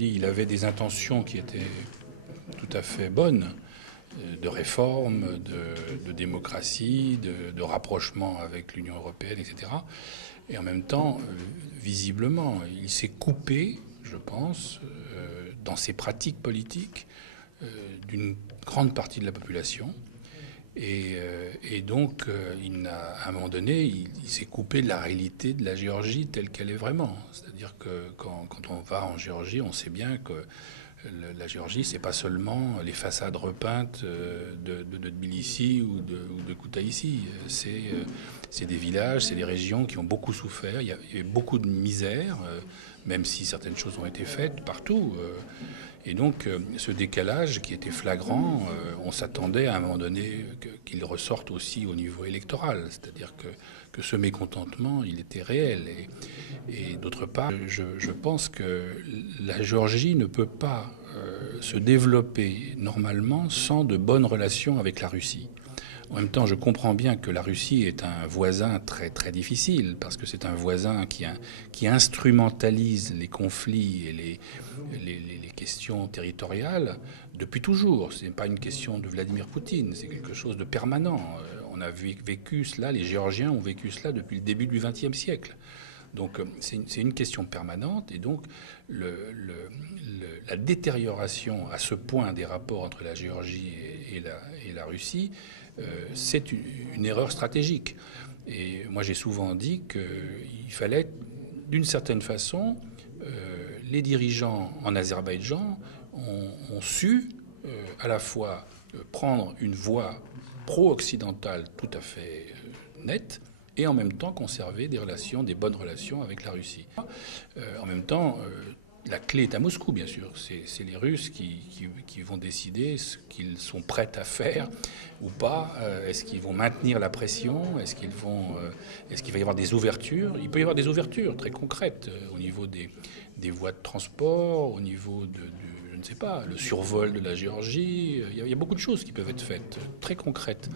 Saakashvili, il avait des intentions qui étaient tout à fait bonnes, de réforme, de démocratie, de rapprochement avec l'Union européenne, etc. Et en même temps, visiblement, il s'est coupé, je pense, dans ses pratiques politiques, d'une grande partie de la population. Et donc, à un moment donné, il s'est coupé de la réalité de la Géorgie telle qu'elle est vraiment. C'est-à-dire que quand on va en Géorgie, on sait bien que la Géorgie, c'est pas seulement les façades repeintes de Tbilissi ou de Koutaïssi. C'est des villages, c'est des régions qui ont beaucoup souffert. Il y a beaucoup de misère, même si certaines choses ont été faites partout. Et donc, ce décalage qui était flagrant, on s'attendait à un moment donné qu'il ressorte aussi au niveau électoral. C'est-à-dire que ce mécontentement, il était réel. Et d'autre part, je pense que la Géorgie ne peut pas se développer normalement sans de bonnes relations avec la Russie. En même temps, je comprends bien que la Russie est un voisin très très difficile, parce que c'est un voisin qui instrumentalise les conflits et les questions territoriales depuis toujours. Ce n'est pas une question de Vladimir Poutine, c'est quelque chose de permanent. On a vécu cela, les Géorgiens ont vécu cela depuis le début du XXe siècle. Donc c'est une question permanente, et donc la détérioration à ce point des rapports entre la Géorgie et la Russie, c'est une erreur stratégique. Et moi j'ai souvent dit qu'il fallait, d'une certaine façon, les dirigeants en Azerbaïdjan ont su à la fois prendre une voie pro-occidentale tout à fait nette, et en même temps conserver des bonnes relations avec la Russie. En même temps, la clé est à Moscou, bien sûr. C'est les Russes qui vont décider ce qu'ils sont prêts à faire ou pas. Est-ce qu'ils vont maintenir la pression? Est-ce qu'il va y avoir des ouvertures? Il peut y avoir des ouvertures très concrètes au niveau des voies de transport, au niveau je ne sais pas, le survol de la Géorgie. Il y a beaucoup de choses qui peuvent être faites, très concrètes.